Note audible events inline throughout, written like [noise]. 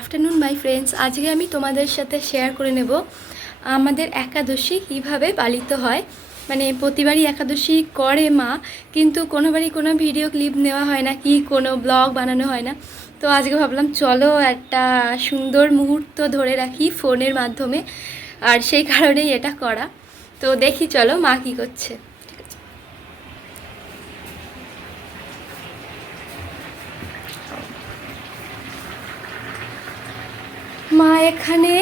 Afternoon my friends আজকে আমি তোমাদের সাথে শেয়ার করে নেব আমাদের একাদশী কীভাবে পালিত হয়। মানে প্রতিবারই একাদশী করে মা, কিন্তু কোনোবারই কোনো ভিডিও ক্লিপ নেওয়া হয় না, কি কোনো ব্লগ বানানো হয় না। তো আজকে ভাবলাম, চলো একটা সুন্দর মুহূর্ত ধরে রাখি ফোনের মাধ্যমে, আর সেই কারণেই এটা করা। তো দেখি, চলো মা কী করছে। মা, এখানে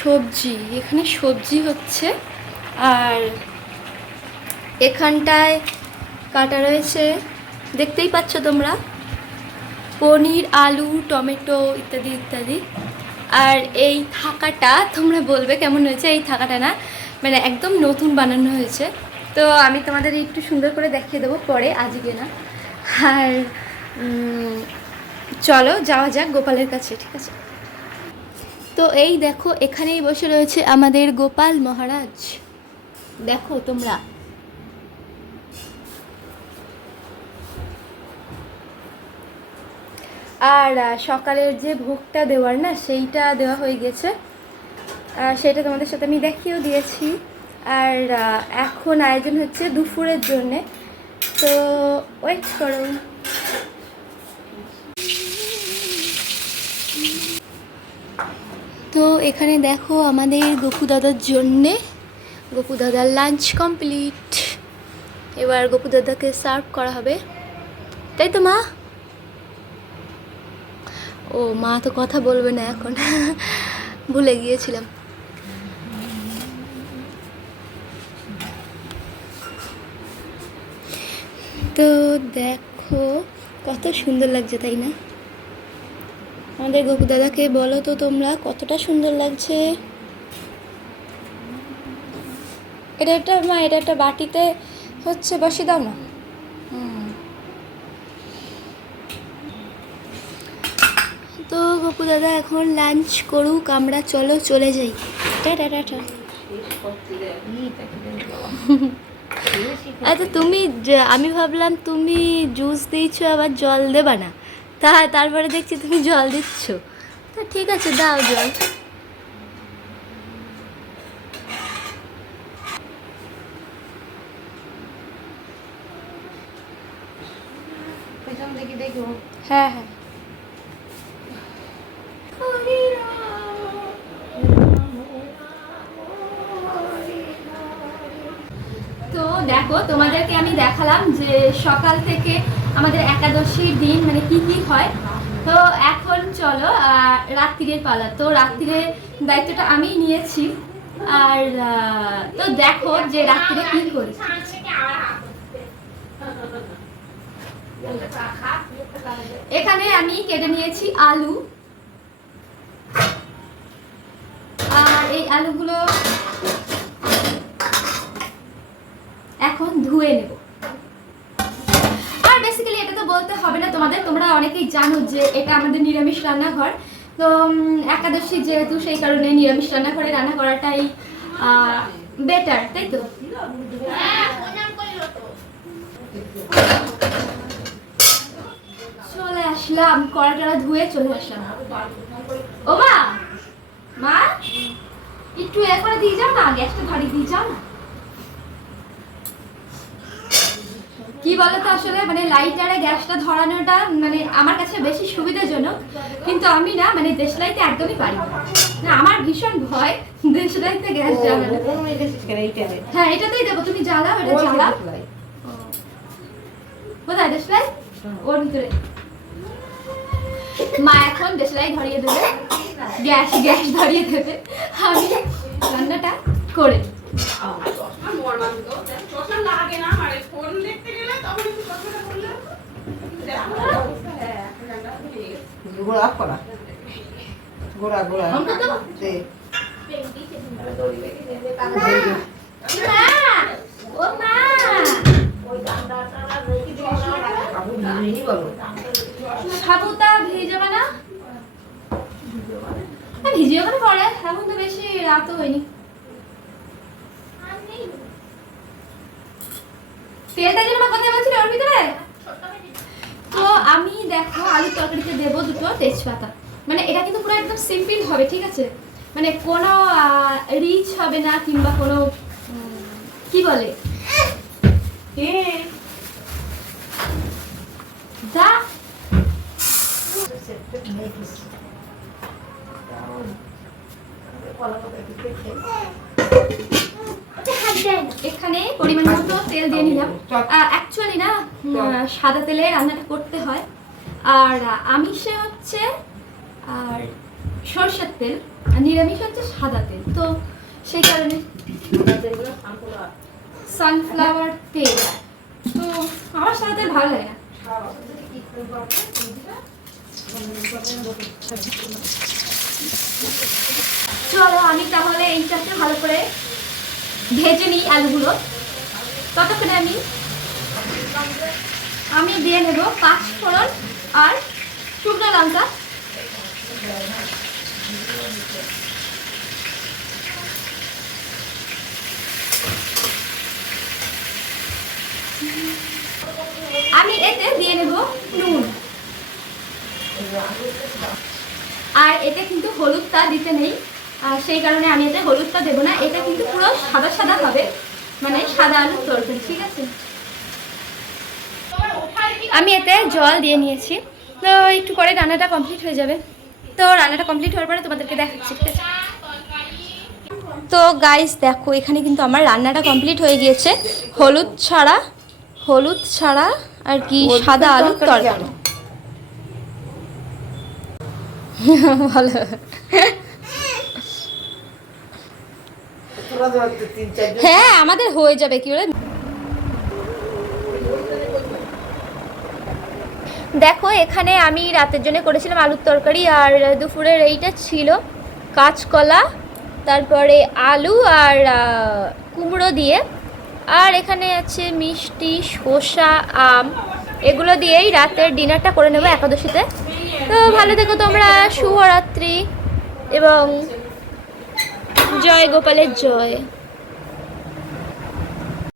সবজি এখানে সবজি হচ্ছে। আর এখানটায় কাটা রয়েছে, দেখতেই পাচ্ছ তোমরা? পনির, আলু, টমেটো ইত্যাদি ইত্যাদি। আর এই থাকাটা তোমরা বলবে কেমন হয়েছে? এই থাকাটা না মানে একদম নতুন বানানো হয়েছে। তো আমি তোমাদের একটু সুন্দর করে দেখিয়ে দেবো পরে, আজকে না। আর চলো, যাওয়া যাক গোপালের কাছে, ঠিক আছে? তো এই দেখো, এখানেই বসে রয়েছে আমাদের গোপাল মহারাজ। দেখো তোমরা। আর সকালের যে ভোগটা দেওয়ার না, সেইটা দেওয়া হয়ে গেছে। আর সেটা তোমাদের সাথে আমি দেখিয়েও দিয়েছি। আর এখন আয়োজন হচ্ছে দুপুরের জন্যে। তো ওয়েট করো। তো এখানে দেখো আমাদের গপু দাদার জন্যে, গপু দাদার লাঞ্চ কমপ্লিট এবার গপু দাদাকে সার্ভ করা হবে। তাই তো মা? ও মা তো কথা বলবে না এখন, ভুলে গিয়েছিলাম। তো দেখো কত সুন্দর লাগছে, তাই না? আমাদের গপু দাদাকে বলো তো তোমরা, কতটা সুন্দর লাগছে। এটা একটা, মা, এটা একটা বাটিতে হচ্ছে বসে দাও না। তো গপু দাদা এখন লাঞ্চ করুক, আমরা চলো, চলে যাই। আচ্ছা তুমি, আমি ভাবলাম তুমি জুস দিয়েছ, আবার জল দেবা না। তা তারপরে দেখছি তুমি জল দিচ্ছ। তা ঠিক আছে দাও জল। হ্যাঁ হ্যাঁ। তো দেখো তোমাদেরকে আমি দেখালাম যে সকাল থেকে আমাদের একাদশীর দিন মানে কি কি হয়? তো এখন চলো রাত্রিরের পালা। তো রাত্রিরে দায়িত্বটা আমি নিয়েছি। আর তো দেখো যে রাত্রিরে কি করি। এখানে আমি কেটে নিয়েছি আলু। আর এই আলুগুলো এখন ধুয়ে নেব আর বেসিক্যালি এটা তো বলতে হবে না, তোমাদের, তোমরা অনেকেই জানো যে এটা আমাদের নিরামিষ রান্নাঘর। তো একাদশী যেহেতু, সেই কারণে নিরামিষ রান্নাঘরে রান্না করাটাই বেটার তাই তো? চলে আসলাম কড়াটা ধুয়ে চলে আসলাম। ও মা মা একটু এ করে দিয়ে যাও না, গ্যাসটা ধরিয়ে দিয়ে যাও না। কি বলতো আসলে মানে লাইটারে গ্যাসটা ধরানোটা মানে আমার কাছে বেশি সুবিধাজনক কিন্তু আমি না মানে দেশলাইতে একদমই পারি না। আমার ভীষণ ভয় [laughs] দেশলাইতে গ্যাস জ্বালানো। হ্যাঁ এটাতেই দেবো তুমি জ্বালাও এটা জ্বালাও। কোথায় দেশলাই? ওর ভিতরে। মা এখন দেশলাই ধরিয়ে দেবে। গ্যাস গ্যাস ধরিয়ে দেবে। আমি রান্নাটা করে নিই। গোড়া করা। গোড়া গোড়া। ভিজে না? ভিজিয়ে ওখানে পরে এখন তো বেশি রাতও হয়নি। তেলটা যেন কথা বলছিল ওর ভিতরে? তো আমি দেখো আলুর তরকারিতে দেবো দুটো তেজপাতা। মানে এটা কিন্তু পুরো একদম সিম্পল হবে, ঠিক আছে? মানে কোনো রিচ হবে না কিংবা কোনো কি বলে? কে যা এখানে পরিমাণ মতো তেল দিয়ে নিলাম। অ্যাকচুয়ালি না সাদা তেলে রান্নাটা করতে হয়। আর আমিষে হচ্ছে আর সরষের তেল আর নিরামিষ হচ্ছে সাদা তেল। তো সেই কারণে সানফ্লাওয়ার তেল। তো আমার সাদা তেল ভালো লাগে না। চলো আমি তাহলে এইটাকে ভালো করে ভেজে নিই আলুগুলো। ততক্ষণে আমি আমি দিয়ে নেব পাঁচ ফোড়ন আর শুকনো লঙ্কা। আমি এতে দিয়ে নেব নুন। আর এতে কিন্তু হলুদটা দিতে নেই। আর সেই কারণে আমি এতে হলুদটা দেবো না এটা কিন্তু পুরো সাদা সাদা হবে মানে সাদা আলুর তরকারি ঠিক আছে? আমি এতে জল দিয়ে নিয়েছি। তো একটু পরে রান্নাটা কমপ্লিট হয়ে যাবে। তো রান্নাটা কমপ্লিট হওয়ার পরে তোমাদেরকে দেখাচ্ছি ঠিক আছে? তো গাইস দেখো এখানে কিন্তু আমার রান্নাটা কমপ্লিট হয়ে গিয়েছে। হলুদ ছাড়া হলুদ ছাড়া আর কি সাদা আলুর তরকারি [laughs] ভালো। হ্যাঁ আমাদের হয়ে যাবে, কি বলে? দেখো, এখানে আমি রাতের জন্য করেছিলাম আলুর তরকারি, আর দুপুরের এইটা ছিল কাঁচকলা, তারপরে আলু আর কুমড়ো দিয়ে, আর এখানে আছে মিষ্টি, শসা, আম, এগুলো দিয়েই রাতের ডিনারটা করে নেব একাদশীতে। তো ভালো থেকো তোমরা, শুভরাত্রি, এবং জয় গোপালের জয়।